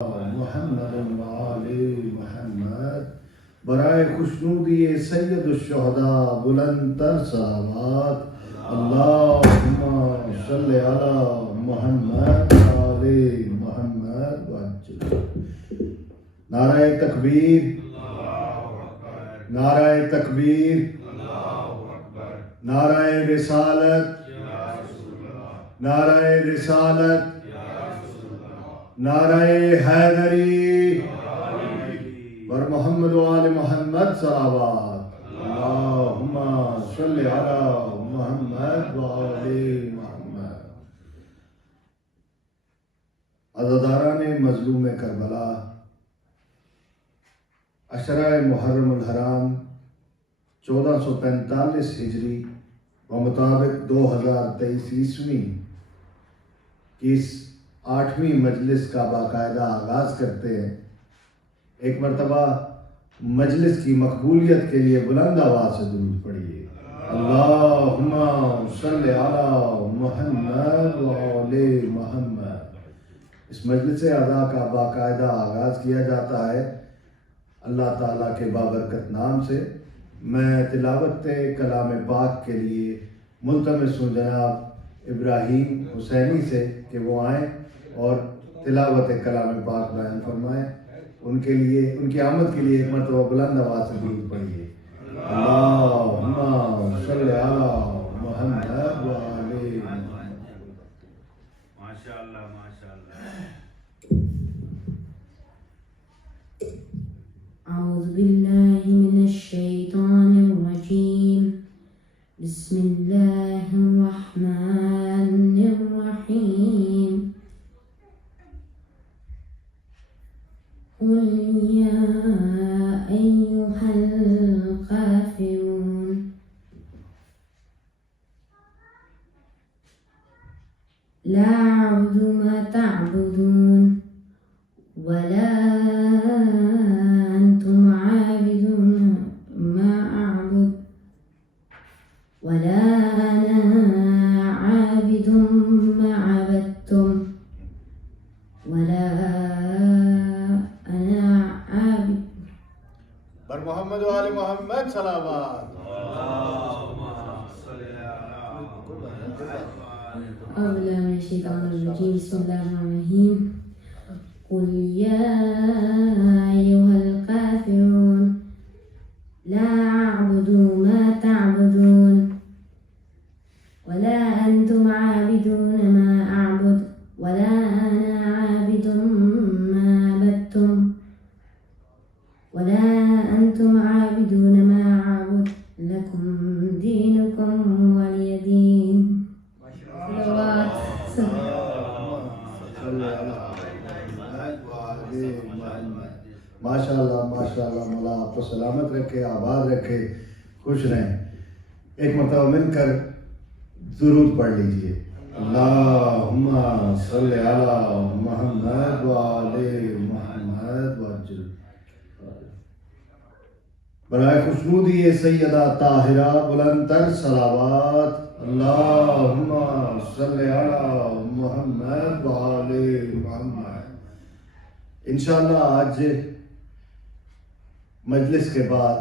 محمد وآل محمد برائے خوشنودی سید الشہداء بلند تر صلوات اللہم صلی علی محمد وآل محمد وعجل نعرہ تکبیر نعرہ تکبیر نعرہ رسالت نعرہ رسالت نعرہ حیدری ور محمد و آل محمد صلوات اللہم صلی علی محمد و آل محمد عزاداران مظلوم کربلا عشرہ محرم الحرام 1445 ہجری و مطابق 2023 عیسوی کی اس 8ویں مجلس کا باقاعدہ آغاز کرتے ہیں۔ ایک مرتبہ مجلس کی مقبولیت کے لیے بلند آواز سے درود پڑھیے۔ اللہم صلی علی محمد و آل محمد۔ اس مجلس اعزا کا باقاعدہ آغاز کیا جاتا ہے اللہ تعالیٰ کے بابرکت نام سے۔ میں تلاوت کلام پاک کے لیے ملتمس ہوں جناب ابراہیم حسینی سے کہ وہ آئیں اور تلاوت کلام پاک بیان فرمائیں۔ ان کے لیے ان کی آمد کے لیے ایک مرتبہ بلند آواز سے درود پڑھیے۔ اللہم صلی علی محمد و آل محمد۔ ماشاءاللہ ماشاءاللہ۔ اعوذ باللہ من الشیطان الرجیم بسم اللہ الرحمن الرحیم قل یا ایہا الکافرون لا اعبد ما تعبدون ولا انتم عابدون ما اعبد ولا انا عابد ما عبدتم ولا بر محمد و آل محمد صلوات۔ أعوذ بالله من الشيطان الرجيم بسم الله الرحمن الرحيم قل يا أيها الكافرون لا أعبد ما تعبدون ولا أنتم عابدون ما أعبد ولا أنا عابد ما عبدتم ولا أنتم عابدون ما أعبد لكم دينكم ولي دين۔ ماشاءاللہ ماشاءاللہ، مولا آپ کو سلامت رکھے، آباد رکھے، خوش رہیں۔ ایک مرتبہ مل کر درود پڑھ لیجئے۔ اللہم صلی علی محمد و آل محمد وعجل برائے خوشنودی سیدہ طاہرہ بلند تر صلوات اللہم صلی علی محمد و آل محمد۔ انشاءاللہ آج مجلس کے بعد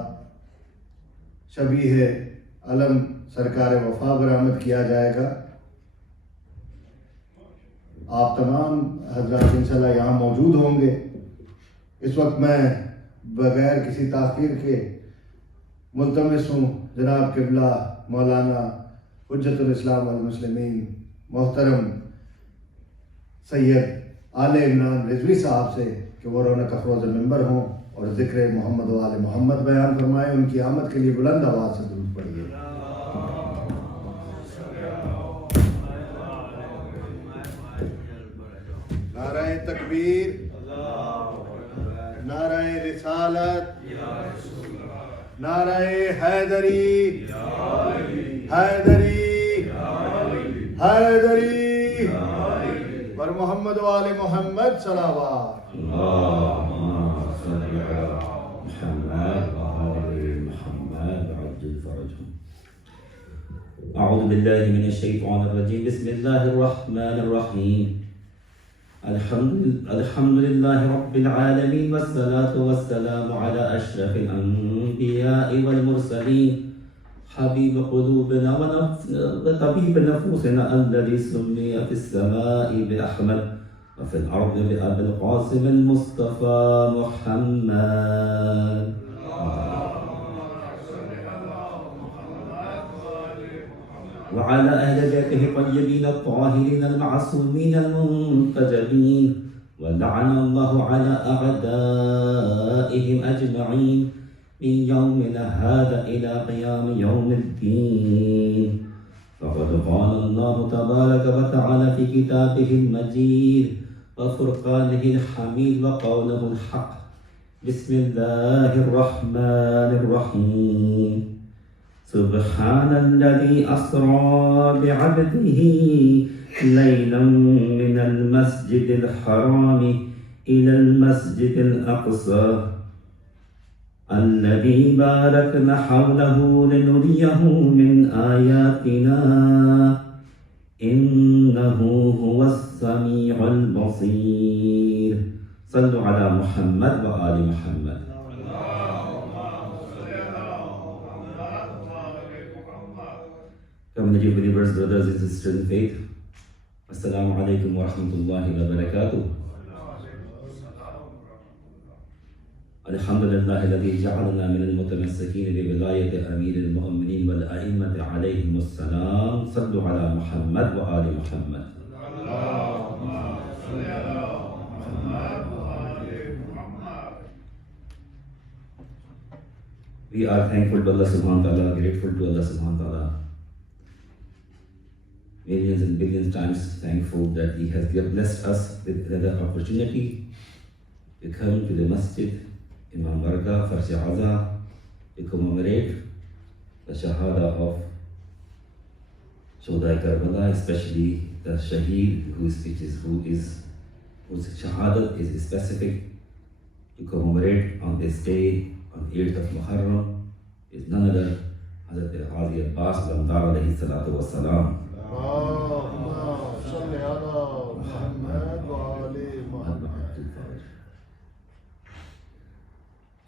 شبیہ علم سرکار وفا برآمد کیا جائے گا۔ آپ تمام حضرات انشاءاللہ یہاں موجود ہوں گے۔ اس وقت میں بغیر کسی تاخیر کے ملتمس ہوں جناب قبلہ مولانا حجت الاسلام والمسلمین محترم سید آلِ عمران رضوی صاحب سے کہ وہ رونق افروز ممبر ہوں اور ذکر محمد و آل محمد بیان فرمائیں۔ ان کی آمد کے لیے بلند آواز سے درود پڑھیے۔ نعرہ تکبیر، نعرہ رسالت، نعرہ حیدری حیدری حیدری ور محمد و آل محمد صلوات۔ اللهم صل على محمد وآل محمد وعجل فرجهم۔ اعوذ باللہ من الشیطان الرجیم بسم اللہ الرحمن الرحیم الحمد لله رب العالمين والصلاة والسلام على أشرف الأنبياء والمرسلين حبيب قلوبنا وطبيب نفوسنا الذي سمي في السماء بأحمد وفي الأرض بأبي القاسم المصطفى محمد. وعلى أهل بيته الطيبين الطاهرين المعصومين المنتجبين، ولعن الله على أعدائهم أجمعين من يومنا هذا إلى قيام يوم الدين. فقد قال الله تبارك وتعالى في كتابه المجيد وفرقانه الحميد وقوله الحق: بسم الله الرحمن الرحيم. سبحان الذي أسرى بعبده ليلا من المسجد الحرام إلى المسجد الأقصى الذي باركنا حوله لنريه من آياتنا إنه هو السميع البصير. صلوا على محمد وآل محمد. Community of believers, brothers and sisters in faith, Assalamu alaikum wa rahmatullahi wa barakatuh. Alhamdulillah alladhi ja'alna min al-mutamassakin bi wilayati amir al-mu'minin wal a'immati alayhim as-salam. Sallu ala Muhammad wa ali Muhammad. We are thankful to Allah subhanahu wa ta'ala, grateful to Allah subhanahu wa ta'ala. Millions and billions times thankful that He has blessed us with another opportunity to come to the masjid Imam Barga for Shahaza to commemorate the Shahada of Shuhada Karbala, especially the Shaheed whose Shahadat is specific to commemorate on this day, on 8th of Muharram, is none other Hazrat Ghazi Abbas Lamdar alayhi salatu wassalam.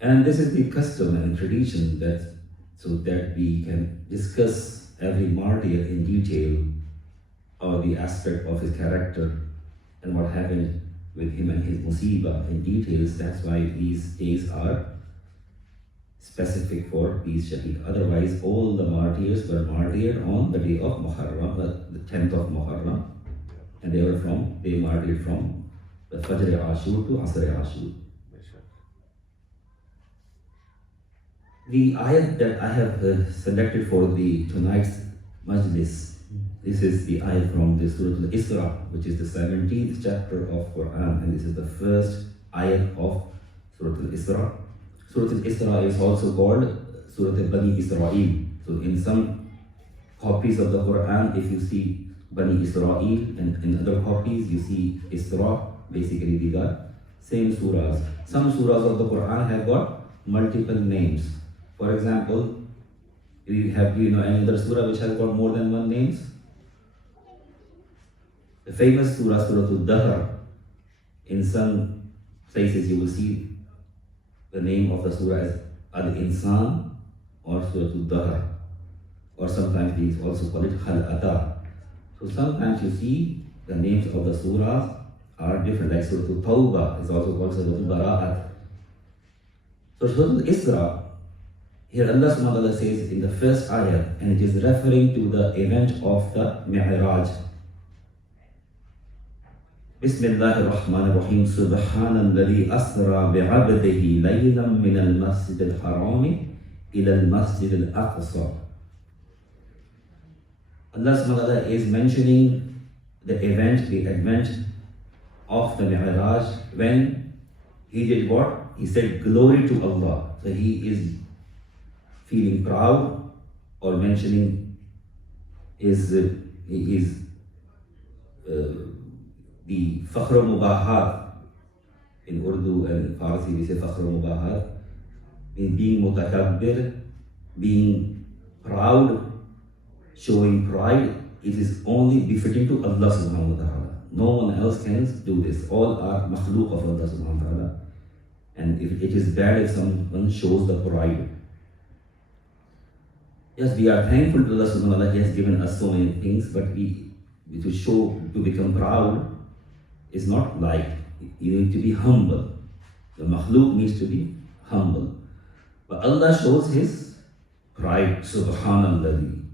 And this is the custom and tradition so that we can discuss every martyr in detail, or the aspect of his character and what happened with him and his musibah in details. That's why these days are specific for these shaheed. Otherwise, all the martyrs were martyred on the day of Muharram, the 10th of Muharram, and they martyred from the Fajr Ashur to Asr Ashur. The ayat that I have selected for tonight's Majlis, this is the ayat from the Surah Al-Isra, which is the 17th chapter of Quran, and this is the first ayat of Surah Al-Isra. Surah Al-Isra is also called Surah Bani Israel. So in some copies of the Quran, if you see Bani Israel, and in other copies you see Isra, basically these are same surahs. Some surahs of the Quran have got multiple names. For example, do you know any other surah which has got more than one names? The famous surah, Surah Al-Dahr, in some places you will see the name of the surah as Al-Insan or Surah Al-Dahr, or sometimes these also call it Khal'ata. So sometimes you see the names of the surahs are different, like Surah Al-Tawbah is also called Surah Al-Bara'at. So Surah Al-Isra, here Allah subhanahu wa ta'ala says in the first ayah, and it is referring to the event of the Mi'raj. Bismillahir Rahmanir Rahim. Subhanalladhi asra bi'abdihi laylan min al-masjid al-harami ila al-masjid al-aqsa. Allah subhanahu wa ta'ala is mentioning the advent of the Mi'raj, when he did what? He said glory to Allah. So he is feeling proud, or mentioning the Fakhr Mubahat. In Urdu and Farsi we say Fakhr Mubahat, in being mutakabbir, being proud, showing pride. It is only befitting to Allah subhanahu wa ta'ala. No one else can do this. All are makhluk of Allah subhanahu wa ta'ala. And if it is bad if someone shows the pride. Yes, we are thankful to Allah subhanahu wa ta'ala. He has given us so many things, but to become proud is not like. You need to be humble. The makhluk needs to be humble. But Allah shows His pride. Subhanallah.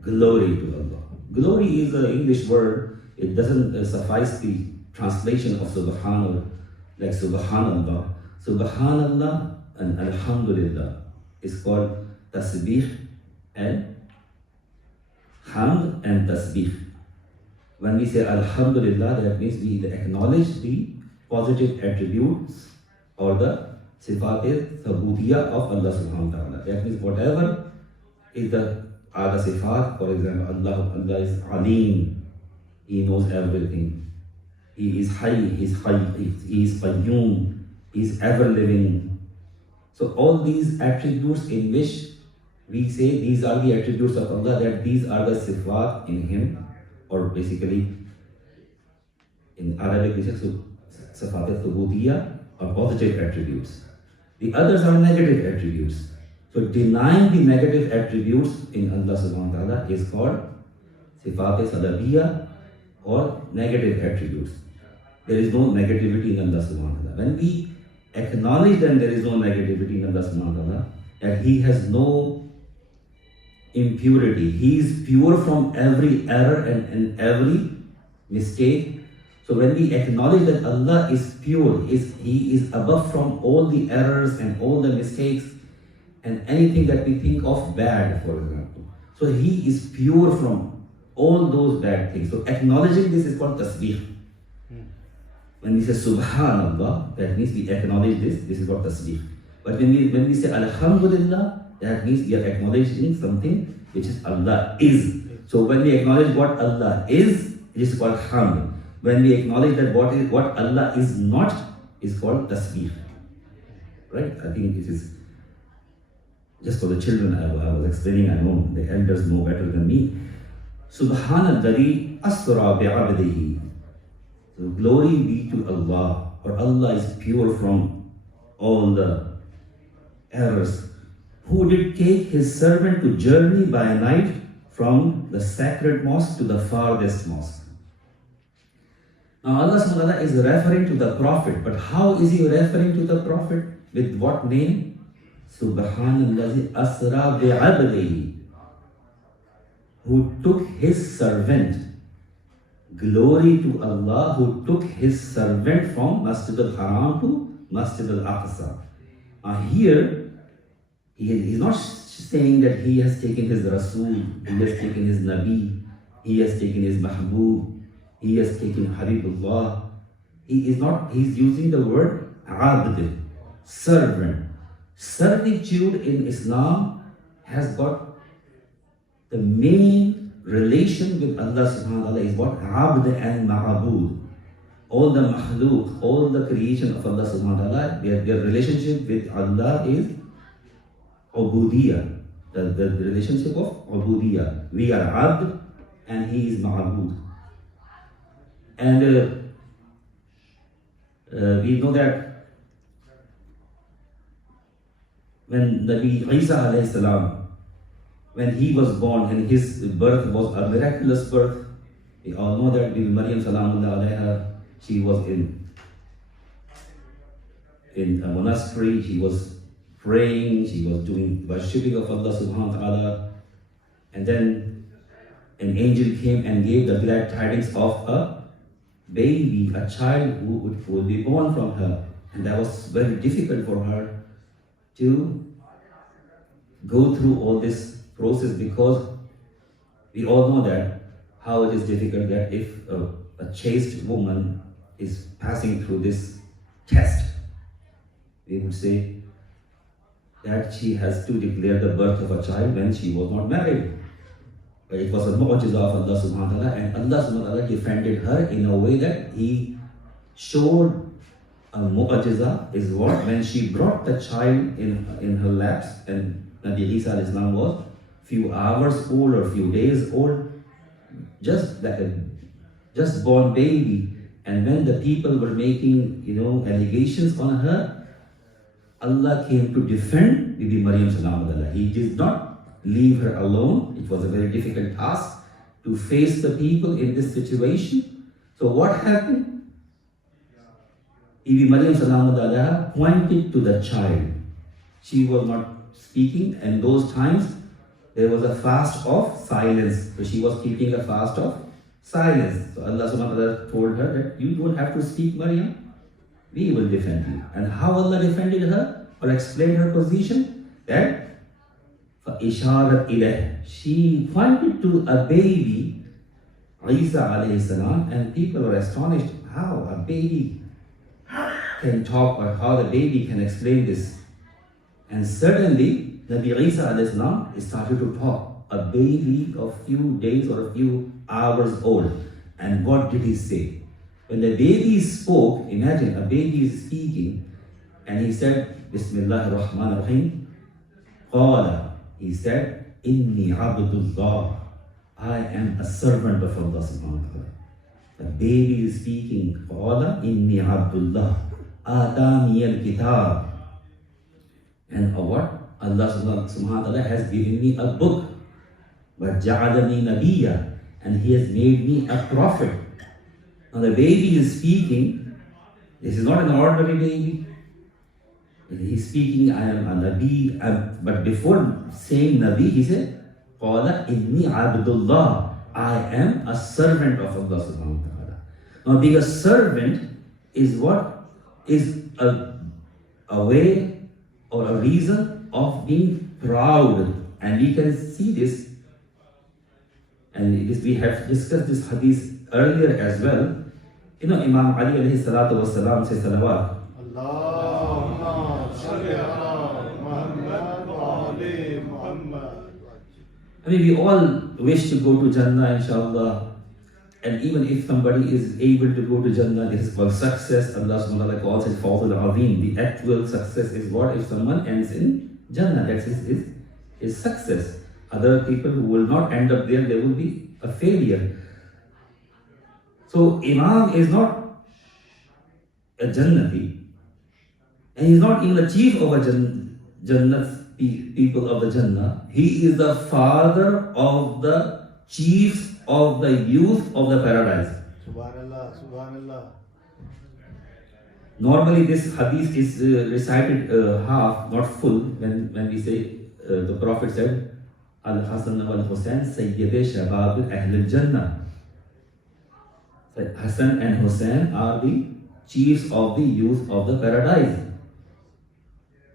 Glory to Allah. Glory is an English word. It doesn't suffice the translation of Subhanallah, like Subhanallah. Subhanallah and Alhamdulillah is called Tasbih and Hamd and Tasbih. When we say Alhamdulillah, that means we acknowledge the positive attributes or the Sifat-e-Thabutiyya of Allah subhanahu wa ta'ala. That means whatever is the Sifat, for example, Allah is Alim, He knows everything. He is Hayy, He is Qayyum, He is ever living. So all these attributes in which we say these are the attributes of Allah, that these are the Sifat in Him, or basically in Arabic we say Sifat-e-Thubutiyya or positive attributes. The others are negative attributes. So denying the negative attributes in Allah subhanahu wa ta'ala is called Sifat-e-Salabiyya or negative attributes. There is no negativity in Allah subhanahu wa ta'ala. When we acknowledge that there is no negativity in Allah subhanahu wa ta'ala, that He has no impurity, He is pure from every error and every mistake. So when we acknowledge that Allah is pure, He is above from all the errors and all the mistakes and anything that we think of bad, for example. So He is pure from all those bad things. So acknowledging this is called tasbih. When we say Subhanallah, that means we acknowledge this is called tasbih. But when we say Alhamdulillah, that means we are acknowledging something which is Allah is. So when we acknowledge what Allah is, it is called Hamd. When we acknowledge that what Allah is not, is called tasbih. Right? I think it is just for the children I was explaining. I know the elders know better than me. Subhanalladhi asra bi'abdihi. So glory be to Allah, or Allah is pure from all the errors. Who did take His servant to journey by night from the sacred mosque to the farthest mosque. Now Allah subhanahu wa ta'ala is referring to the Prophet, but how is He referring to the Prophet? With what name? Subhanallazi asra bi'abdihi, who took His servant. Glory to Allah who took His servant from Masjid al-Haram to Masjid al-Aqsa. Here, He is not saying that He has taken His Rasul, He has taken His Nabi, He has taken His Mahbub, He has taken Habibullah. He's using the word Abd, servant. Servitude in Islam has got the main relation with Allah subhanahu wa ta'ala is what? Abd and Ma'abud. All the makhluk, all the creation of Allah subhanahu wa ta'ala, their relationship with Allah is Ubudiyya. The relationship of Ubudiyya. We are Abd and He is Ma'abud. And we know that when Nabi Isa alayhi salam, when he was born and his birth was a miraculous birth, we all know that Bibi Maryam salamullah alayha, she was in a monastery, she was praying, she was doing worshipping of Allah subhanahu wa ta'ala, and then an angel came and gave the glad tidings of a baby, a child who would be born from her. And that was very difficult for her to go through all this process, because we all know that how it is difficult that if a chaste woman is passing through this test, we would say that she has to declare the birth of a child when she was not married. But it was a mu'jiza of Allah subhanahu wa ta'ala, and Allah subhanahu wa ta'ala defended her in a way that He showed a mu'jiza is what when she brought the child in her laps, and Nabi Isa alayhi salam was few hours old or few days old, just like just born baby. And when the people were making, allegations on her, Allah came to defend Bibi Maryam Salamullah. He did not leave her alone. It was a very difficult task to face the people in this situation. So what happened? Bibi Maryam Salamullah pointed to the child. She was not speaking, and those times there was a fast of silence. So she was keeping a fast of silence. So Allah subhanahu wa ta'ala told her that you don't have to speak, Maryam. We will defend you. And how Allah defended her or explained her position? That فَإِشَارَتْ إِلَيْهِ, she pointed to a baby, Isa alayhi salam, and people were astonished how a baby can talk or how the baby can explain this. And suddenly, Nabi Isa alayhi salam started to talk. A baby of few days or a few hours old. And what did he say? When the baby spoke, imagine a baby is speaking, and he said, Bismillah ar-Rahman ar-Rahim. Qala, he said, Inni abdullah. I am a servant of Allah subhanahu wa ta'ala. The baby is speaking. Qala, Inni abdullah. Atani al-kitab. And what? Allah subhanahu wa ta'ala has given me a book. وَجَعَلَنِي نَبِيًّا, and He has made me a prophet. Now the baby is speaking. This is not an ordinary baby. He's speaking, I am a Nabi. But before saying Nabi, he said, قَالَ إِنِّي عَبْدُ اللَّهِ, I am a servant of Allah subhanahu wa ta'ala. Now being a servant is what? Is a way or a reason of being proud. And we can see this. And we have discussed this hadith earlier as well. Imam Ali alayhi salatu wasalam says salawat. Allahumma salli ala Muhammad wa ali Muhammad. We all wish to go to Jannah, inshallah. And even if somebody is able to go to Jannah, this is called success. Allah subhanahu wa ta'ala calls it Fawzul Azim. The actual success is what? If someone ends in Jannah, that's his success. Other people who will not end up there, they will be a failure. So Imam is not a Jannati, and he is not even the chief of a Jannat, people of the Jannah. He is the father of the chiefs of the youth of the paradise. Subhanallah, Subhanallah. Normally this hadith is recited half, not full, when we say the Prophet said, Al-Hasan wal-Hussein Sayyide Shabab Ahlul Jannah. Hassan and Hussein are the chiefs of the youth of the paradise.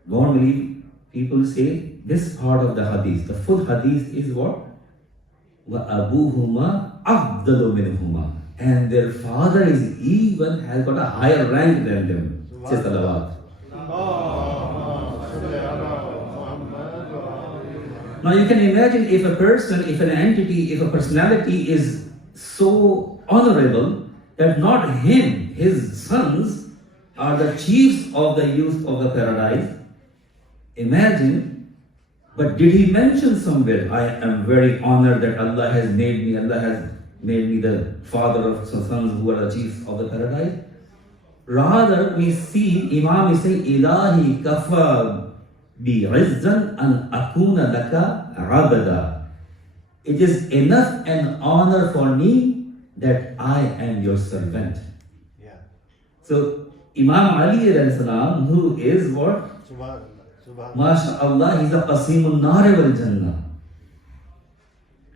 Normally, people say this part of the hadith. The full hadith is what? وَأَبُوهُمَا أَفْضَلُ مِنْهُمَا, and their father is even has got a higher rank than them. Say salawat. Now you can imagine if a person, if an entity, if a personality is so honorable that not him, his sons are the chiefs of the youth of the paradise. Imagine, but did he mention somewhere, I am very honored that Allah has made me the father of sons who are the chiefs of the paradise? Rather, we see Imam is saying, Ilahi kafa bi'izzan an akuna laka abada. It is enough an honor for me that I am your servant. Yeah. So Imam Ali alayhi salam, who is what? MashaAllah, he's a Qasimul Nar wal Jannah.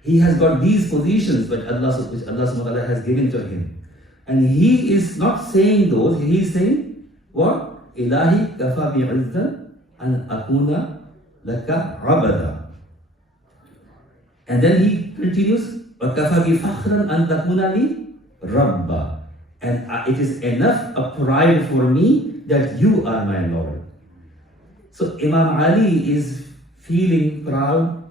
He has got these positions which Allah subhanahu wa ta'ala has given to him. And he is not saying those, he is saying what? Ilahi kafa bi'izzan an akuna laka abada. And then he continues, وَكَفَى بِفَخْرًا أَن تَكُونَ لِي رَبًّا. And it is enough a pride for me that you are my Lord. So Imam Ali is feeling proud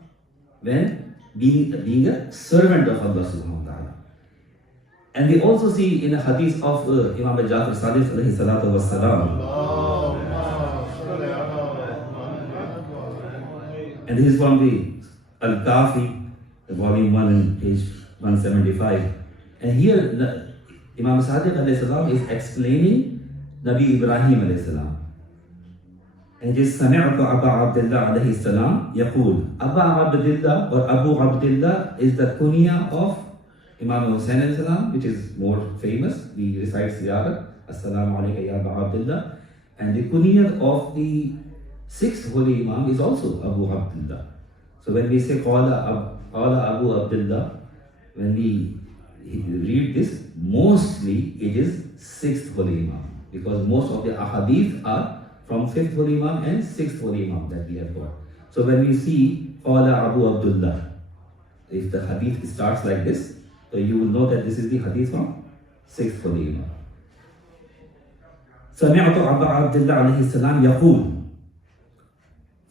when being a servant of Allah subhanahu wa ta'ala. And we also see in a hadith of Imam Jafar Sadiq alayhi salatu was salam. And this is from the Al-Kafi, the volume 1 and page 175. And here Imam Sadiq alayhi salam is explaining Nabi Ibrahim alayhi salam. And it is سمعت أبا عبد الله عليه السلام يقول. Aba Abdullah or Abu Abdullah is the kunya of Imam Hussain alayhi salam, which is more famous. We recite Ziyarah, Assalamu alayka ya Aba Abdullah. And the kunya of the sixth holy Imam is also Abu Abdullah. So when we say Qala Abu Abdullah, when we read this, mostly it is sixth holy Imam, because most of the ahadith are from fifth holy Imam and sixth holy Imam that we have got. So when we see Qala Abu Abdullah, if the hadith starts like this, so you will know that this is the hadith from sixth holy Imam. سمعت أبا عبد الله عليه السلام يقول.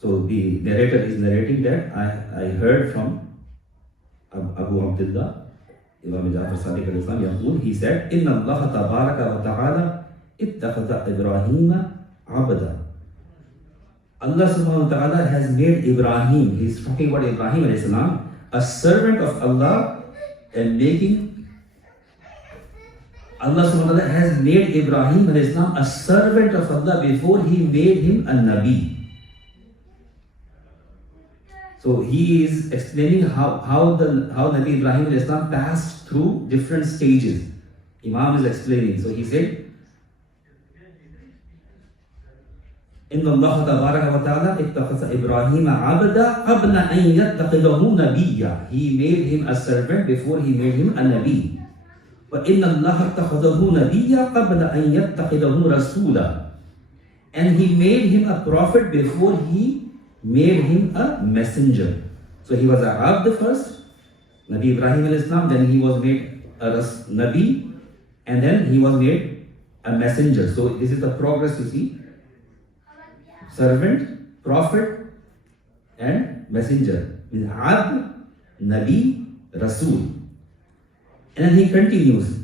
So the narrator is narrating that I heard from Abu Abdullah, Imam Jafar Sadiq al-Islam, يقول, he said, إن الله تبارك وتعالى اتخذ إبراهيم عبدا. Allah subhanahu wa ta'ala has made Ibrahim, he's talking about Ibrahim alayhi salam, a servant of Allah, and making Allah subhanahu wa ta'ala has made Ibrahim alayhi salam a servant of Allah before he made him a Nabi. So he is explaining how Nabi Ibrahim alayhi salam passed through different stages. Imam is explaining. So he said, إن الله تبارك وتعالى اتخذ إبراهيم عبدا قبل أن يتخذه نبيا. He made him a servant before he made him a Nabi. وإن الله اتخذه نبيا قبل أن يتخذه رسولا. And he made him a prophet before he made him a messenger. So he was a abd first, Nabi Ibrahim alayhi salam, then he was made a Nabi, and then he was made a messenger. So this is the progress you see. Servant, prophet, and messenger. Means Abd, Nabi, Rasul. And then he continues.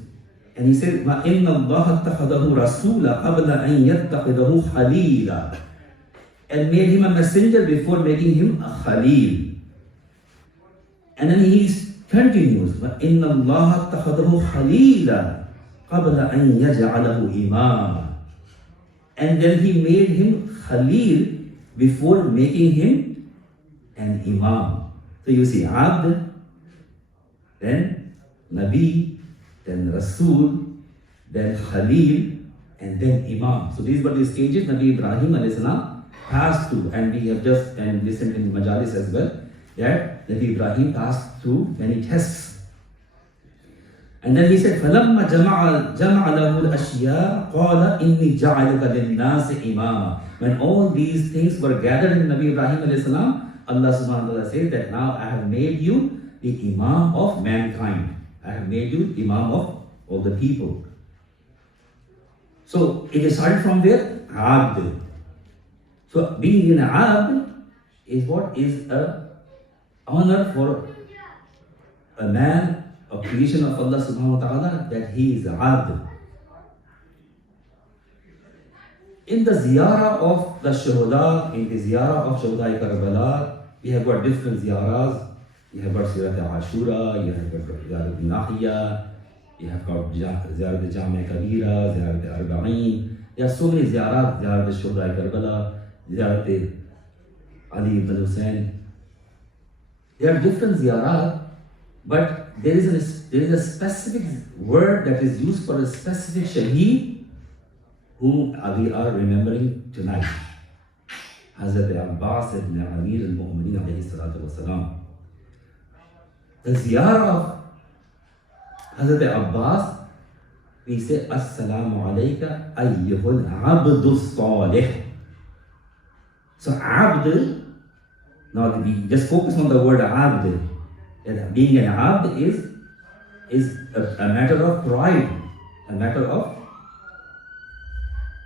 And he says, وَإِنَّ اللَّهَ اتَّخَذَهُ رَسُولًا قَبْلَ أَنْ يَتَّخِذَهُ خَلِيلًا. And made him a messenger before making him a Khalil. And then he continues, وَإِنَّ اللَّهَ اتَّخَذَهُ خَلِيلًا قَبْلَ أَنْ يَجْعَلَهُ إِمَامًا. And then he made him Khalil before making him an Imam. So you see Abd, then Nabi, then Rasul, then Khalil, and then Imam. So these were the stages Nabi Ibrahim alayhi salam passed through, and we have just listened in Majalis as well that Nabi Ibrahim passed through many tests. And then he said, فَلَمَّا جَمَعَ لَهُ الْأَشْيَاء قَالَ إِنِّي جَعَلُكَ لِلنَّاسِ إِمَامًا. When all these things were gathered in Nabi Ibrahim alayhi salam, Allah subhanahu wa ta'ala says that now I have made you the Imam of mankind. I have made you Imam of all the people. So it is started from there, Abd. So being an Abd is what is a honor for a man, a creation of Allah subhanahu wa ta'ala, that he is Abd. In the ziyarah of the Shuhada, in the ziyarah of Shuhada Karbala, we have got different ziyarahs. You have got Ziyarat Ashura, you have got Ziyarat Nahiya, you have got Ziyarat Jami Kabira, Ziyarat Arba'in. There are so many ziyarat, Ziyarat Shuhada Karbala, Ziyarat Ali ibn Hussain. There are different ziyarat, but there is a specific word that is used for a specific shaheed whom we are remembering tonight. Hazrat Abbas ibn Amir al-Mu'mineen alayhi salatu wasalam. The ziyarah of Hazrat Abbas, we say, Assalamu alayka ayyuhul abdu salih. So abd, now we just focus on the word abd. That being an abd is a matter of pride, a matter of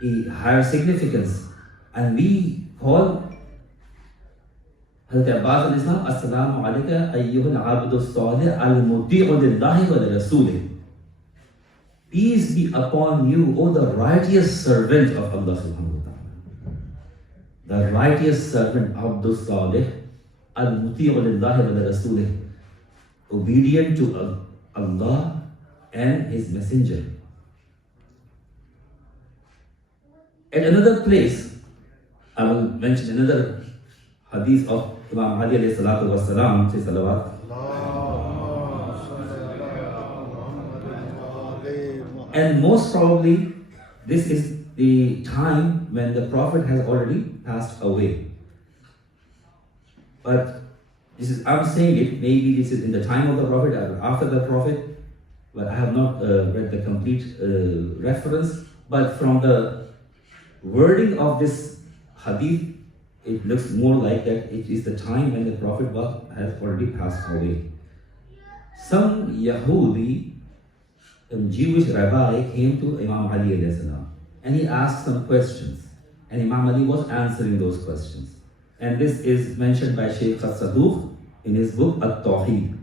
a higher significance. And we call Hazrat Abbas al-Islam, Assalamu alayka ayyuhul abdu salih al-muti'u lillahi wa li-rasulih. Peace be upon you, O the righteous servant of Allah subhanahu wa ta'ala. The righteous servant, Abdul Salih, al-muti'u lillahi wa li-rasulih. Obedient to Allah and his messenger. At another place, I will mention another hadith of Imam Ali alayhi salatu wassalam, say salawat. And most probably, this is the time when the Prophet has already passed away. But this is, I'm saying it, maybe this is in the time of the Prophet or after the Prophet, but I have not read the complete reference. But from the wording of this hadith, it looks more like that it is the time when the Prophet has already passed away. Some Yahudi, Jewish rabbi, came to Imam Ali alayhi salam, and he asked some questions, and Imam Ali was answering those questions. And this is mentioned by Shaykh Saduq in his book At-Tawheed.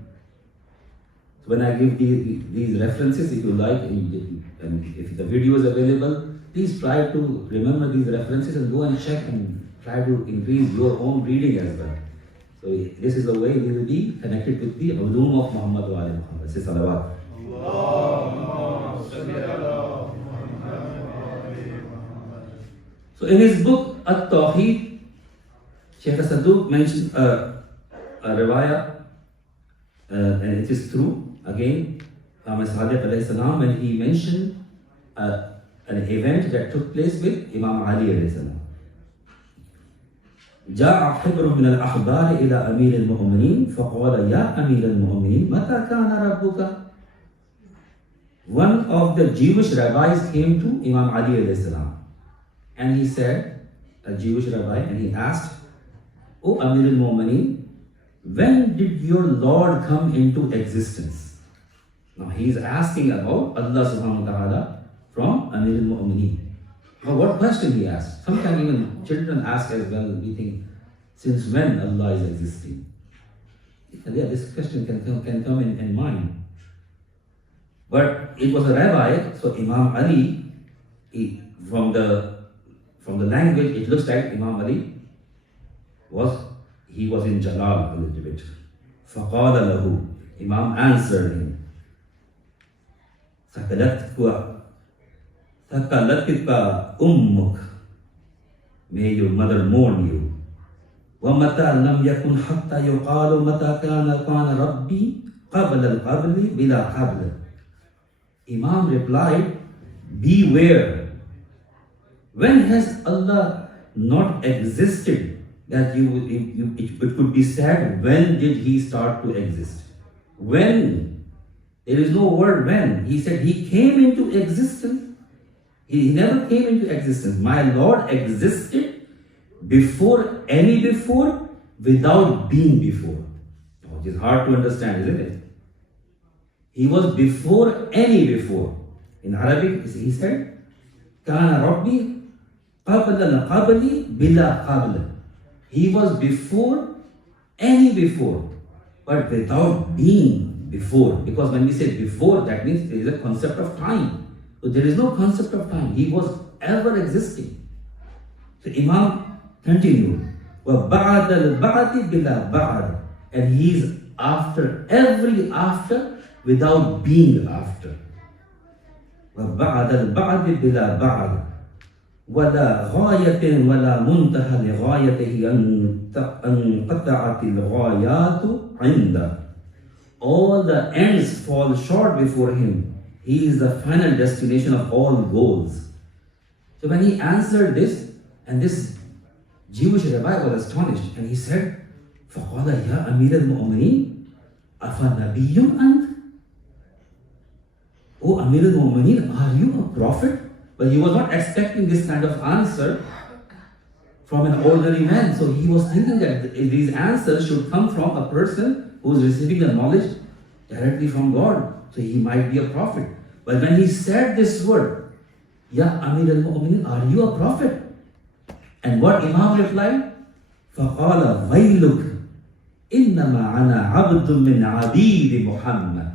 So when I give these references, if you like, and if the video is available, please try to remember these references and go and check and try to increase your own reading as well. So this is the way we will be connected with the ulum of Muhammad wa ali Muhammad. Say salawat. So in his book At-Tawheed, Shaykh Saduq mentioned a riwayah, and it is true. Again, Imam Sadiq alayhi salam, when he mentioned an event that took place with Imam Ali alayhi salam. جاء حبر من الأحبار إلى أمير المؤمنين فقال يا أمير المؤمنين متى كان ربك. One of the Jewish rabbis came to Imam Ali alayhi salam, and he said, a Jewish rabbi, and he asked, O Amir al-Mu'mineen, when did your Lord come into existence? Now he is asking about Allah subhanahu wa ta'ala from Amir al-Mu'mineen. Now what question he asked? Sometimes even children ask as well. We think, since when Allah is existing? Yeah, this question can come in mind. But it was a rabbi, so Imam Ali, from the language, it looks like Imam Ali was in Jalal a little bit. فَقَالَ لَهُ, Imam answered him, ثَقَلَتْكَ أُمُّكَ, may your mother mourn you. وَمَتَى لَمْ يَكُنْ حَتَّى يُقَالُ مَتَى كَانَ رَبِّي قَبْلَ الْقَبْلِ بِلَا قَبْلِ. Imam replied, beware. When has Allah not existed that it could be said, when did He start to exist? When? There is no word when. He said He came into existence. He never came into existence. My Lord existed before any before, without being before. It is hard to understand, isn't it? He was before any before. In Arabic, he said, Kana Rabbi qabla qabli bila qabla. He was before any before, but without being before. Because when we say before, that means there is a concept of time. So there is no concept of time. He was ever existing. So Imam continued, وَبَعَدَ الْبَعْدِ بِلَا بَعْدِ. And he is after every after, without being after. وَبَعْدَ الْبَعْدِ بِلَا بَعْدِ. وَلَا غَايَةٍ وَلَا مُنْتَهَى لِغَايَتِهِ أَنْقَطَعَتِ الْغَايَاتُ عِنْدَهُ. All the ends fall short before him. He is the final destination of all goals. So when he answered this, and this Jewish rabbi was astonished, and he said, فَقَالَ يَا أَمِيرَ الْمُؤْمِنِينَ أَفَنَبِيٌّ أَنْتَ. Oh Amir al-Mu'mineen, are you a prophet? But he was not expecting this kind of answer from an ordinary man. So he was thinking that these answers should come from a person who is receiving the knowledge directly from God. So he might be a prophet. But when he said this word, Ya Amir al-Mu'mineen, are you a prophet? And what Imam replied? فَقَالَ وَيْلُكَ إِنَّمَا أَنَا عَبْدٌ مِّنْ عَبِيدِ مُحَمَّدٍ.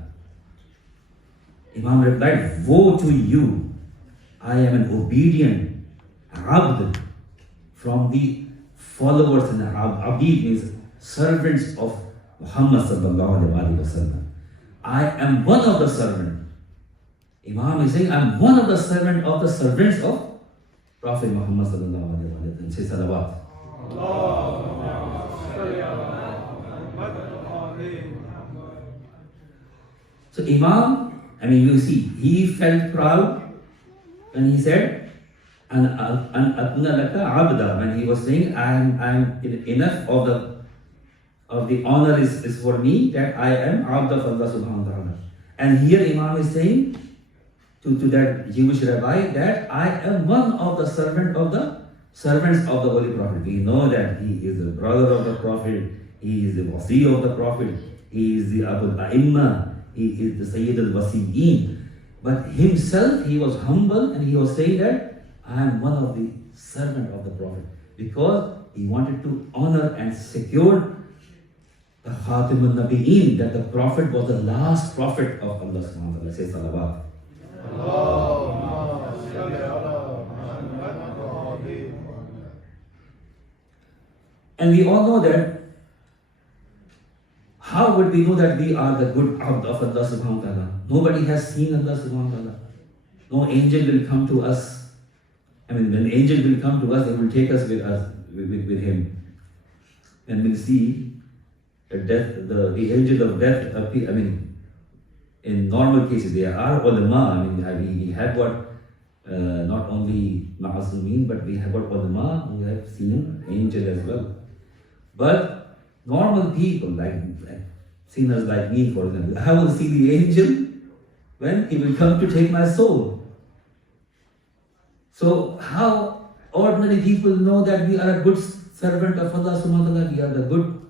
Imam replied, woe to you, I am an obedient abd from the followers, and abid means servants of Muhammad sallallahu alaihi wasallam. I am one of the servants Imam is saying, I'm one of the servants of Prophet Muhammad sallallahu alaihi wasallam. Say salawat. So Imam, you see, he felt proud when he said, an akuna laka abda, when he was saying, I'm enough of the honor is for me that I am abd of Allah subhanahu wa ta'ala. And here Imam is saying to that Jewish rabbi that I am one of the servants of the Holy Prophet. We know that he is the brother of the Prophet, he is the wasi of the Prophet, he is the Abul A'imma, he is the Sayyid al-Wasi'in. But himself, he was humble and he was saying that I am one of the servants of the Prophet, because he wanted to honor and secure the Khatim al-Nabi'in, that the Prophet was the last Prophet of Allah subhanahu wa ta'ala. Say salawat. And we all know that. How would we know that we are the good abd of Allah subhanahu wa ta'ala? Nobody has seen Allah subhanahu wa ta'ala. No angel will come to us. When angel will come to us, they will take us with him. And we'll see the angel of death appear. In normal cases, there are ulama. We have got not only ma'asumin, but we have got ulama who have seen angel as well. But normal people, like sinners like me, for example, I will see the angel when he will come to take my soul. So how ordinary people know that we are a good servant of Allah subhanahu wa ta'ala, we are the good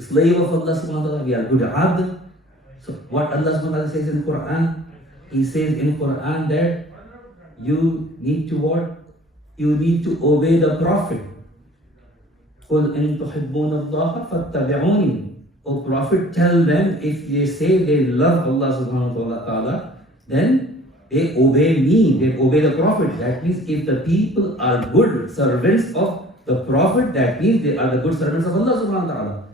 slave of Allah subhanahu wa ta'ala, we are good abd. So what Allah subhanahu wa ta'ala says in Quran, He says in Quran that you need to what? You need to obey the Prophet. قُلْ إِن تُحِبُّونَ اللَّهَ فَاتَّبِعُونِي. O Prophet, tell them if they say they love Allah subhanahu wa ta'ala, then they obey me, they obey the Prophet. That means if the people are good servants of the Prophet, that means they are the good servants of Allah subhanahu wa ta'ala.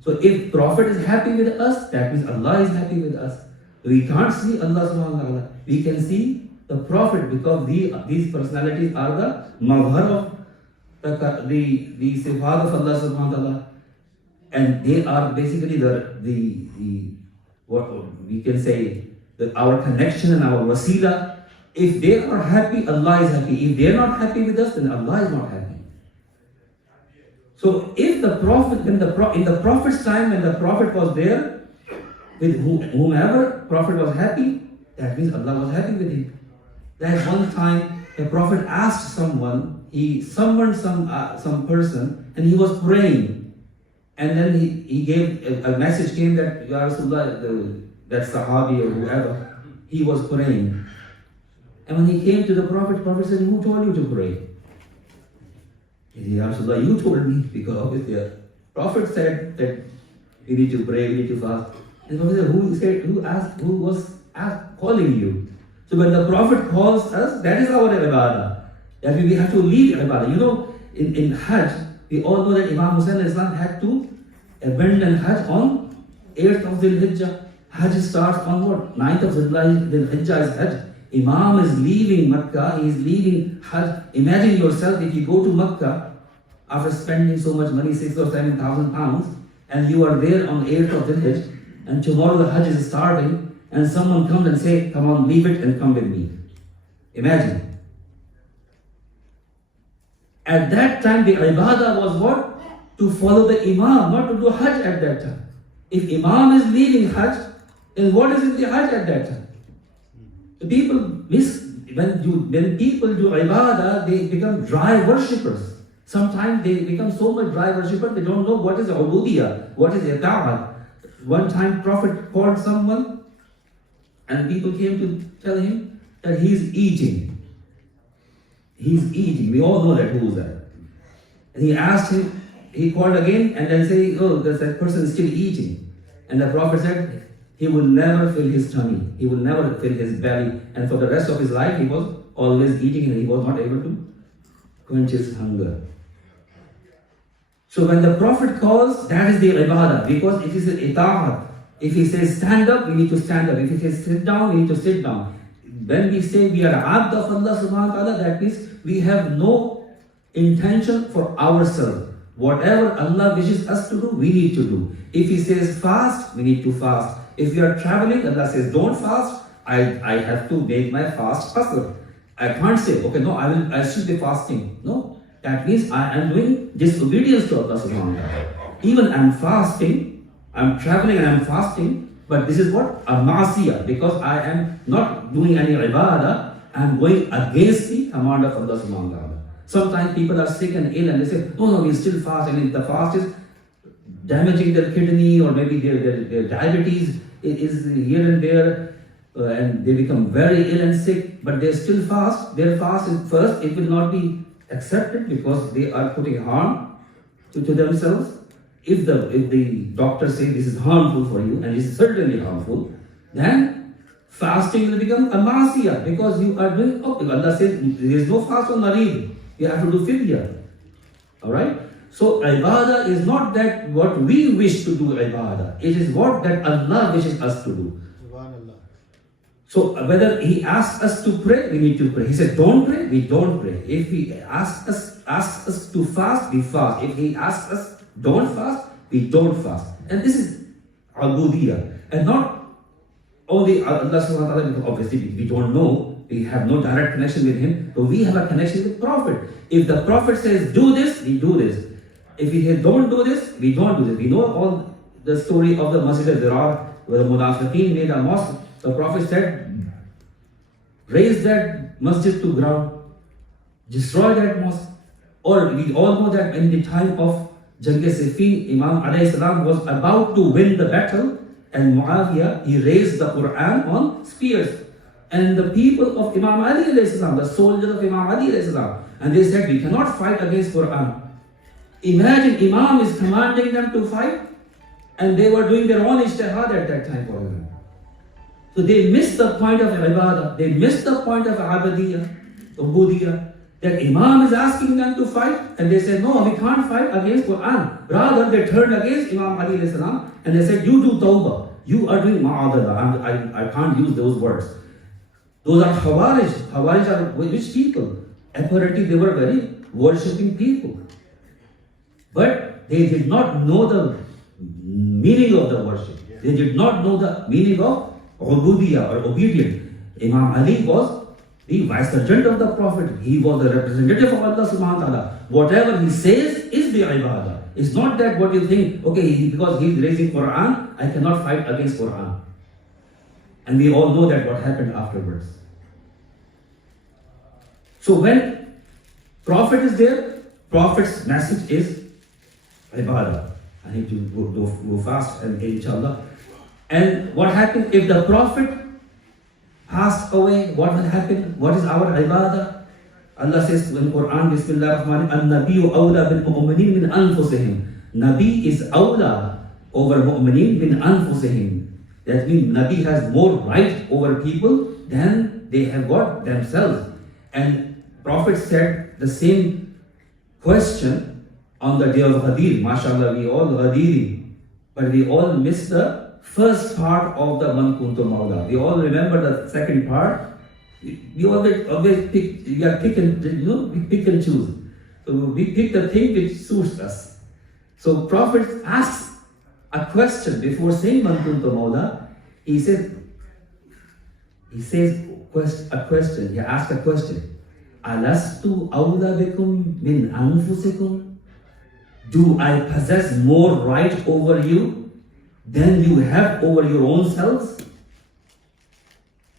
So if Prophet is happy with us, that means Allah is happy with us. We can't see Allah subhanahu wa ta'ala. We can see the Prophet, because these personalities are the mazhar of the sifat of Allah subhanahu wa ta'ala. And they are basically the what we can say, our connection and our wasila. If they are happy, Allah is happy. If they are not happy with us, then Allah is not happy. So if the Prophet, in the Prophet's time, when the Prophet was there, with whomever Prophet was happy, that means Allah was happy with him. That one time the Prophet asked someone, he summoned some person, and he was praying. And then he gave a message came that Ya Rasulullah, that Sahabi or whoever, he was praying. And when he came to the Prophet said, who told you to pray? He said, Ya Rasulullah, you told me, because obviously the Prophet said that we need to pray, we need to fast. And the Prophet said, who was calling you? So when the Prophet calls us, that is our ibadah. That we have to leave ibadah. You know, in Hajj, we all know that Imam Hussain al-Islam had to abandon Hajj on 8th of Dhul Hijjah. Hajj starts on what? 9th of Dhul Hijjah is Hajj. Imam is leaving Makkah, he is leaving Hajj. Imagine yourself if you go to Makkah after spending so much money, 6,000 or 7,000 pounds, and you are there on 8th of Dhul Hijjah, and tomorrow the Hajj is starting, and someone comes and say, come on, leave it and come with me. Imagine. At that time, the ibadah was what? To follow the Imam, not to do Hajj at that time. If Imam is leaving Hajj, then what is in the Hajj at that time? The people when people do ibadah, they become dry worshippers. Sometimes they become so much dry worshippers, they don't know what is ubudiyah, what is ita'at. One time Prophet called someone, and people came to tell him that he is eating. He's eating. We all know that who is that. And he asked him, he called again and then say, oh, that person is still eating. And the Prophet said, he will never fill his tummy. He will never fill his belly. And for the rest of his life, he was always eating and he was not able to quench his hunger. So when the Prophet calls, that is the ibadah, because it is an ita'at. If he says stand up, we need to stand up. If he says sit down, we need to sit down. When we say we are abd of Allah subhanahu wa ta'ala, that means we have no intention for ourselves. Whatever Allah wishes us to do, we need to do. If He says fast, we need to fast. If we are traveling, Allah says don't fast, I have to make my fast qasr. I can't say, okay, no, I should be fasting. No, that means I am doing disobedience to Allah subhanahu wa ta'ala. Even I'm fasting, I'm traveling and I'm fasting, but this is what? A ma'asiyah, because I am not doing any ibadah, I'm going against the command of Allah subhanahu wa ta'ala. Sometimes people are sick and ill and they say, oh no, we still fast, and if the fast is damaging their kidney or maybe their diabetes is here and there, and they become very ill and sick, but they still fast. Their fast is first, it will not be accepted because they are putting harm to themselves. If the doctor says this is harmful for you, and it is certainly harmful, then fasting will become a ma'asiyah because you are doing, okay, Allah says there is no fast on Mareed. You have to do fidya. Alright? So ibadah is not that what we wish to do ibadah. It is what that Allah wishes us to do. So whether He asks us to pray, we need to pray. He said don't pray, we don't pray. If He asks us to fast, we fast. If He asks us don't fast, we don't fast. And this is al-budiyah. And not only Allah subhanahu wa ta'ala, obviously we don't know. We have no direct connection with Him, but we have a connection with Prophet. If the Prophet says do this, we do this. If He says don't do this, we don't do this. We know all the story of the Masjid al-Dirar, where the Munafiqeen made a mosque. The Prophet said, raise that masjid to ground, destroy that mosque. Or we all know that in the time of Siffin, Imam alayhi salam was about to win the battle, and Muawiyah, he raised the Quran on spears. And the people of Imam Ali alayhi salam, the soldiers of Imam Ali alayhi salam, and they said, we cannot fight against Quran. Imagine Imam is commanding them to fight, and they were doing their own ijtihad at that time for him. So they missed the point of ibadah, they missed the point of abadiyah, ubudiyah, that Imam is asking them to fight, and they said, no, we can't fight against Quran. Rather, they turned against Imam Ali alayhi salam, and they said, you do tawbah, you are doing ma'adallah. I can't use those words. Those are Khawarij. Khawarij are which people? Apparently they were very worshipping people. But they did not know the meaning of the worship. They did not know the meaning of ubudiyah or obedience. Imam Ali was the vice-regent of the Prophet. He was the representative of Allah subhanahu wa ta'ala. Whatever he says is the ibadah. It's not that what you think, okay, because he's raising Quran, I cannot fight against Quran. And we all know that what happened afterwards. So when Prophet is there, Prophet's message is ibadah. I need to go fast and inshallah. And what happened if the Prophet passed away? What will happen? What is our ibadah? Allah says in Quran, Bismillah ar-Rahman, An-Nabiyyu awla bil mu'minin min anfusihim. Nabi is awla over mu'minin min anfusihim. That means Nabi has more right over people than they have got themselves. And Prophet said the same question on the day of Ghadir. MashaAllah, we all Ghadiri, but we all miss the first part of the Man Kuntu Mawla. We all remember the second part. We always pick, we pick and choose. So we pick the thing which suits us. So Prophet asks a question before saying Man Kuntu Mawla. He says a question. He asks a question. Alastu awla bikum min anfusikum? Do I possess more right over you than you have over your own selves?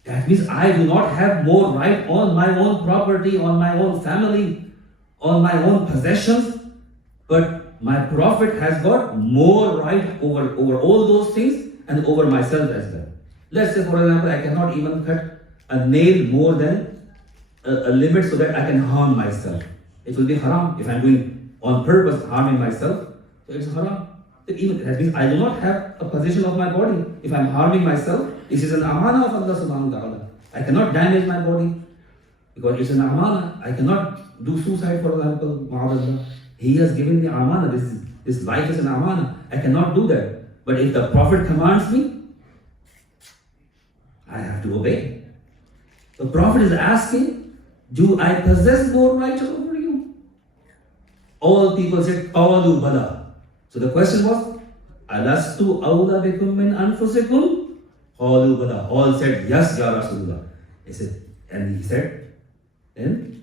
That means I do not have more right on my own property, on my own family, on my own possessions, but my Prophet has got more right over all those things and over myself as well. Let's say, for example, I cannot even cut a nail more than a limit so that I can harm myself. It will be haram if I'm doing on purpose harming myself. So it's haram. That means I do not have a possession of my body. If I'm harming myself, this is an amana of Allah subhanahu wa ta'ala. I cannot damage my body because it's an amana. I cannot do suicide, for example. He has given me amana. This life is an amana. I cannot do that. But if the Prophet commands me, I have to obey. The Prophet is asking, do I possess more right over you? All people said, Qalu bala. So the question was, Alastu awla bikum min anfusikum? Qalu bala. All said, yes, Ya Rasulullah. He said, then,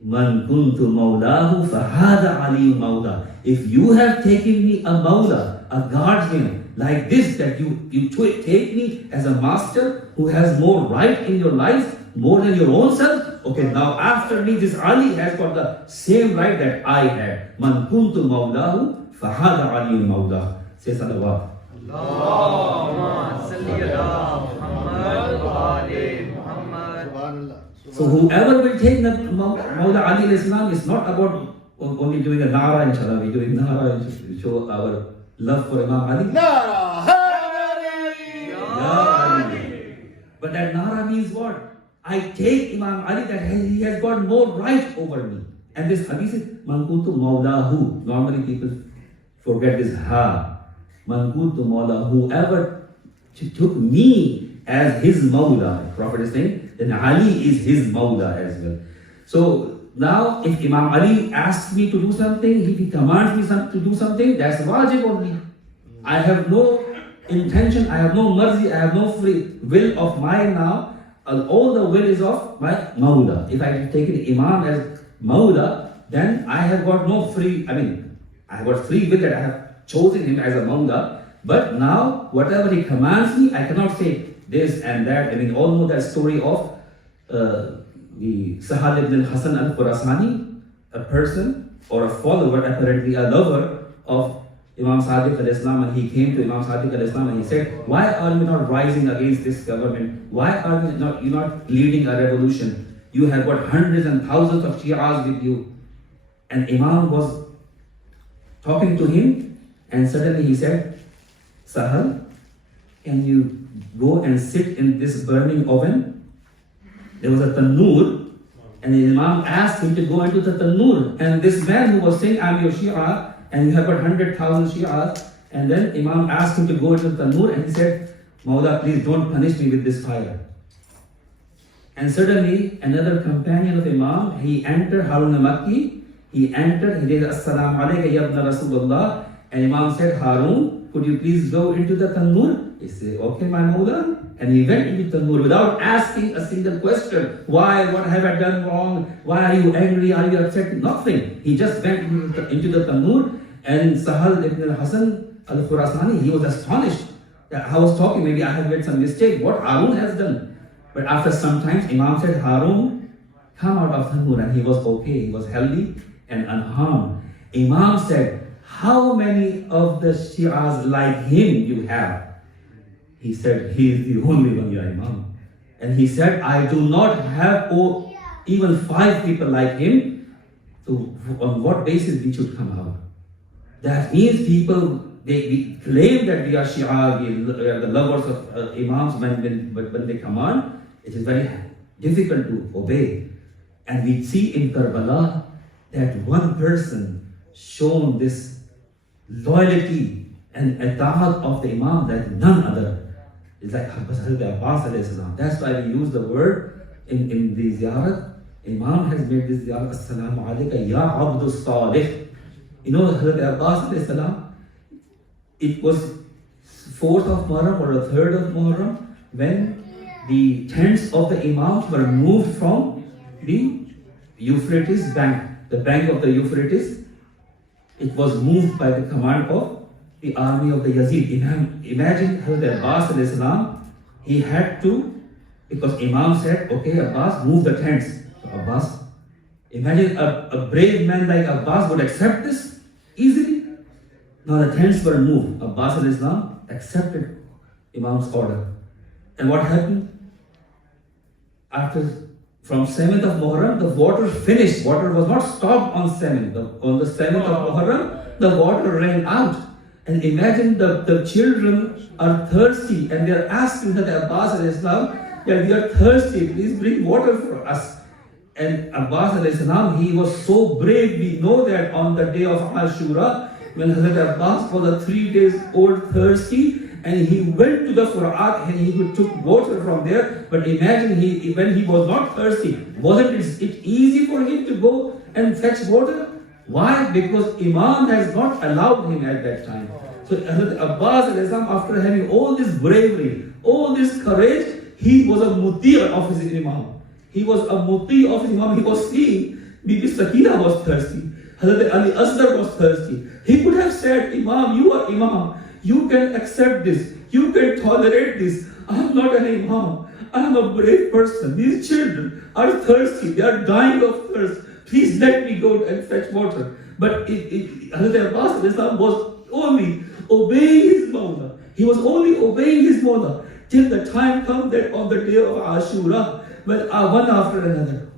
Man kuntu mawlahu fahada aliyu mawla. If you have taken me a mawla, a guardian, like this, that you take me as a master who has more right in your life, more than your own self. Okay, now after me, this Ali has got the same right that I had. Man kuntu mawlahu fahada aliyu mawla. Say salawat. Allahumma salli ala Muhammad wa ali Muhammad. So whoever will take the Mawla Ali al-Islam is not about only doing a nara, inshallah. We're doing nara and show our love for Imam Ali. Nara Hayari! Ya Ali. But that nara means what? I take Imam Ali, that he has got more right over me. And this hadith is Man kuntu mawlahu. Normally people forget this ha. Man kuntu mawlahu. Whoever took me as his mawla, the Prophet is saying, then Ali is his mawla as well. So now if Imam Ali asks me to do something, if he commands me to do something, that's wajib on me. I have no intention, I have no marzi, I have no free will of mine now. All the will is of my mawla. If I have taken Imam as mawla, then I have got no free, I have got free will that I have chosen him as a mawla. But now, whatever he commands me, I cannot say this and that. All know that story of the Sahal ibn Hasan al-Khurasani, a person or a follower, apparently a lover of Imam Sadiq al-Islam, and he came to Imam Sadiq al-Islam and he said, why are you not rising against this government? Why are you not leading a revolution? You have got hundreds and thousands of Shi'as with you. And Imam was talking to him, and suddenly he said, Sahal, can you go and sit in this burning oven? There was a tannoor, and the Imam asked him to go into the tannoor. And this man who was saying, I'm your Shia, and you have got 100,000 Shias, and then Imam asked him to go into the tannoor, and he said, Mawla, please don't punish me with this fire. And suddenly, another companion of Imam, he entered, Harun al-Makki, he entered, he said, Assalamu alayka ya ibn Rasulullah, and Imam said, Harun, could you please go into the tannoor? He said, okay, my Mawla. And he went into the tannoor without asking a single question. Why? What have I done wrong? Why are you angry? Are you upset? Nothing. He just went into the tannoor, and Sahal ibn Hasan al-Khurasani, he was astonished. I was talking, maybe I have made some mistake. What Harun has done? But after some time, Imam said, Harun, come out of tannoor. And he was okay. He was healthy and unharmed. Imam said, how many of the Shi'as like him you have? He said, he is the only one, Ya Imam. And he said, I do not have even 5 people like him. So on what basis we should come out? That means people, we claim that we are Shia, we are the lovers of Imams, but when they command, it is very difficult to obey. And we see in Karbala that one person shown this loyalty and ata'at of the Imam that none other. It's like Hazrat Abbas alayhi salam. That's why we use the word in the ziyarat. Imam has made this ziyarat, Assalamu alayka ya abdu salih. You know, Hazrat Abbas alayhi salam, it was 4th of Muharram or the 3rd of Muharram when the tents of the Imams were moved from the Euphrates bank, the bank of the Euphrates. It was moved by the command of the army of the Yazid. Imagine Hazrat Abbas alayhi salam, he had to, because Imam said, okay Abbas, move the tents. So Abbas, imagine a brave man like Abbas would accept this easily. Now the tents were moved. Abbas alayhi salam accepted Imam's order. And what happened? From 7th of Muharram, the water finished. Water was not stopped on 7th. On the 7th of Muharram, the water ran out. And imagine the children are thirsty and they are asking that Abbas alayhi salam, that we are thirsty, please bring water for us. And Abbas alayhi salam, he was so brave. We know that on the day of Ashura, when Hazrat Abbas was 3 days old thirsty, and he went to the Furat and he took water from there. But imagine when he was not thirsty, wasn't it easy for him to go and fetch water? Why? Because Imam has not allowed him at that time. So Hazrat Abbas, after having all this bravery, all this courage, he was a muti of his Imam. He was a muti of his Imam. He was seeing Bibi Sakina was thirsty. Hazrat Ali Asghar was thirsty. He could have said, Imam, you are Imam. You can accept this. You can tolerate this. I am not an Imam. I am a brave person. These children are thirsty. They are dying of thirst. Please let me go and fetch water. But Hazrat Abbas was only obeying his Mawla. He was only obeying his Mawla till the time comes that on the day of Ashura, when one after another,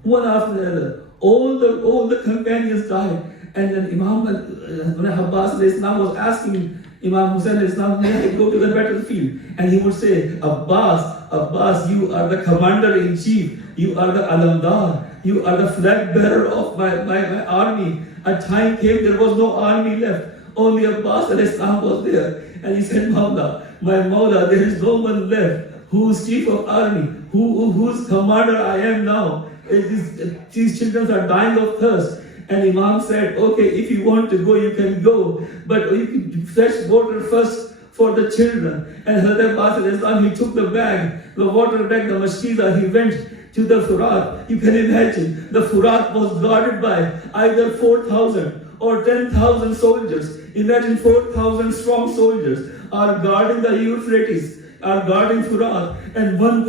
all the companions died. And then when Abbas was asking Imam Hussain, may I go to the battlefield? And he would say, Abbas, you are the commander-in-chief. You are the alamdar. You are the flag bearer of my army. A time came, there was no army left. Only Abbas was there. And he said, my Mawla, there is no one left who's chief of army, whose commander I am now. These children are dying of thirst. And Imam said, okay, if you want to go, you can go. But you can fetch water first for the children. And Hazrat Abbas, he took the bag, the water bag, the mashkida, he went to the Furat. You can imagine, the Furat was guarded by either 4,000 or 10,000 soldiers. Imagine 4,000 strong soldiers are guarding the Euphrates, are guarding Furat. And one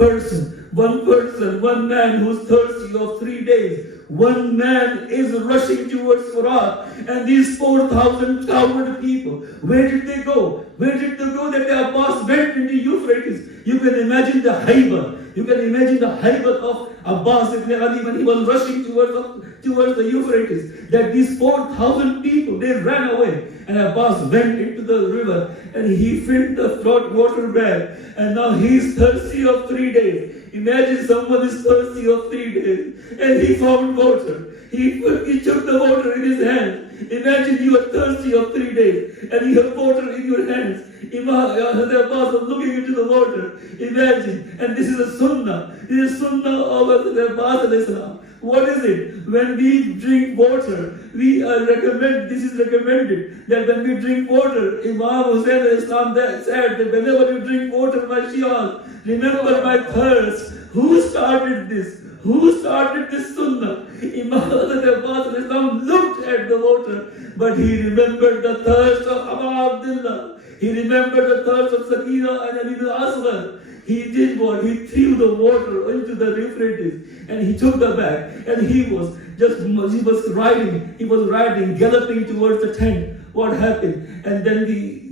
man who's thirsty of 3 days, one man is rushing towards Furat, and these 4,000 coward people, where did they go? Where did they go that the Abbas went into Euphrates? You can imagine the haiba. You can imagine the haiba of Abbas ibn Ali when he was rushing towards the Euphrates. That these 4,000 people, they ran away. And Abbas went into the river and he filled the water bag. And now he is thirsty of 3 days. Imagine someone is thirsty of 3 days and he found water. He took the water in his hand. Imagine you are thirsty of 3 days and you have water in your hands. Hazrat Abbas was looking into the water. Imagine, and this is a sunnah. This is sunnah of Hazrat Abbas. What is it? When we drink water, this is recommended that when we drink water, Imam Hussain said that whenever you drink water, my Shias, remember my thirst. Who started this? Who started this sunnah? Imam Abbas looked at the water, but he remembered the thirst of Abu Abdullah. He remembered the thirst of Sakina and Ali al-Asghar. He did what? He threw the water into the Euphrates and he took the bag and he was riding, galloping towards the tent. What happened? And then the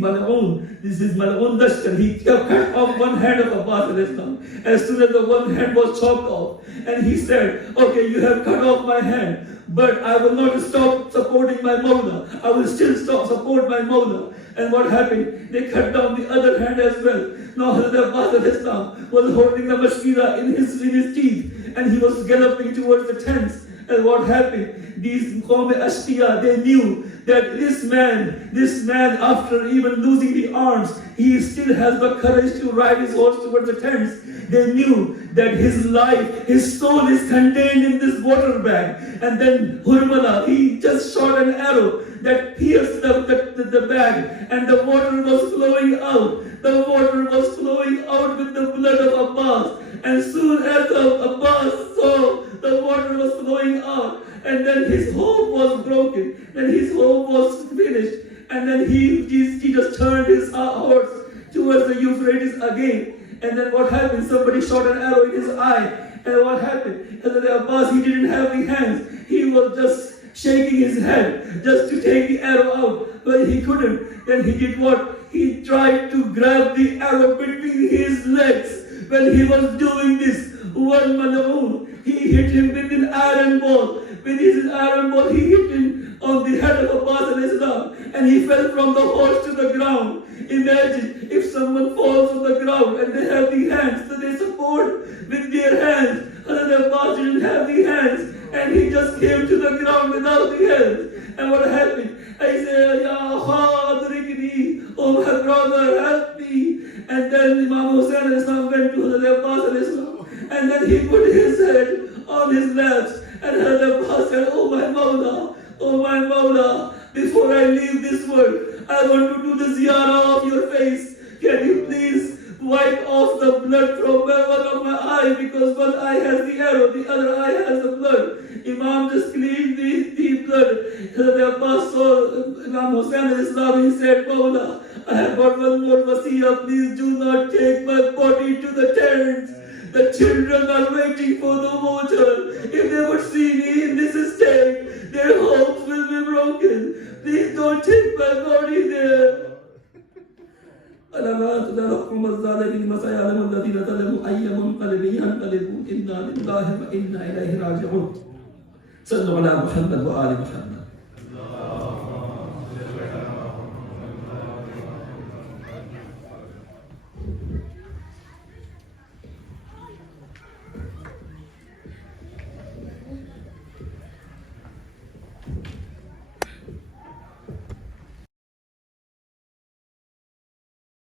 Mal'un, this is Mal'un Dashkar, he cut off one hand of Abbas al-Islam. As soon as the one hand was chopped off, and he said, okay, you have cut off my hand, but I will not stop supporting my Mawla. I will still support my Mawla. And what happened? They cut down the other hand as well. Now Hazrat Abbas al-Islam was holding the mashkira in his teeth and he was galloping towards the tents. And what happened? These Qawm Ashtiya, they knew that this man, after even losing the arms, he still has the courage to ride his horse towards the tents. They knew that his life, his soul is contained in this water bag. And then Hurmala, he just shot an arrow that pierced the bag and the water was flowing out. The water was flowing out with the blood of Abbas. And soon as Abbas saw the water was flowing out, and then his hope was broken, and his hope was finished, and then he just turned his horse towards the Euphrates again. And then what happened? Somebody shot an arrow in his eye. And what happened? And then Abbas, he didn't have the hands. He was just shaking his head just to take the arrow out. But he couldn't. Then he did what? He tried to grab the arrow between his legs. When he was doing this, one Mal'un, he hit him with an iron ball. With his iron ball, he hit him on the head of Abbas al-Islam. And he fell from the horse to the ground. Imagine if someone falls on the ground and they have the hands, so they support with their hands. Hazrat Abbas didn't have the hands and he just came to the ground without the hands. And what happened? I say, Ya Khadrikni, oh my brother, help me. And then Imam Hussain Islam went to the Abbas Islam, and then he put his head on his laps, and Hazrat Abbas said, oh my Mawla, before I leave this world, I want to do the ziyarah of your face. Can you please wipe off the blood from one of my eye, because one eye has the arrow, the other eye has the blood. Imam just cleaned the blood. The Abbas saw Imam Hussain Islam, he said, Mawla, I have got one more wasiyah, please do not take my body to the tents. The children are waiting for the water. If they would see me in this state, their hopes will be broken. Please don't take my body there. ألما تدركم الظالمين مسيعلم الذين ظلموا أي منقلب ينقلبون إنا لله وإنا إليه راجعون. صلوا على محمد وآل محمد.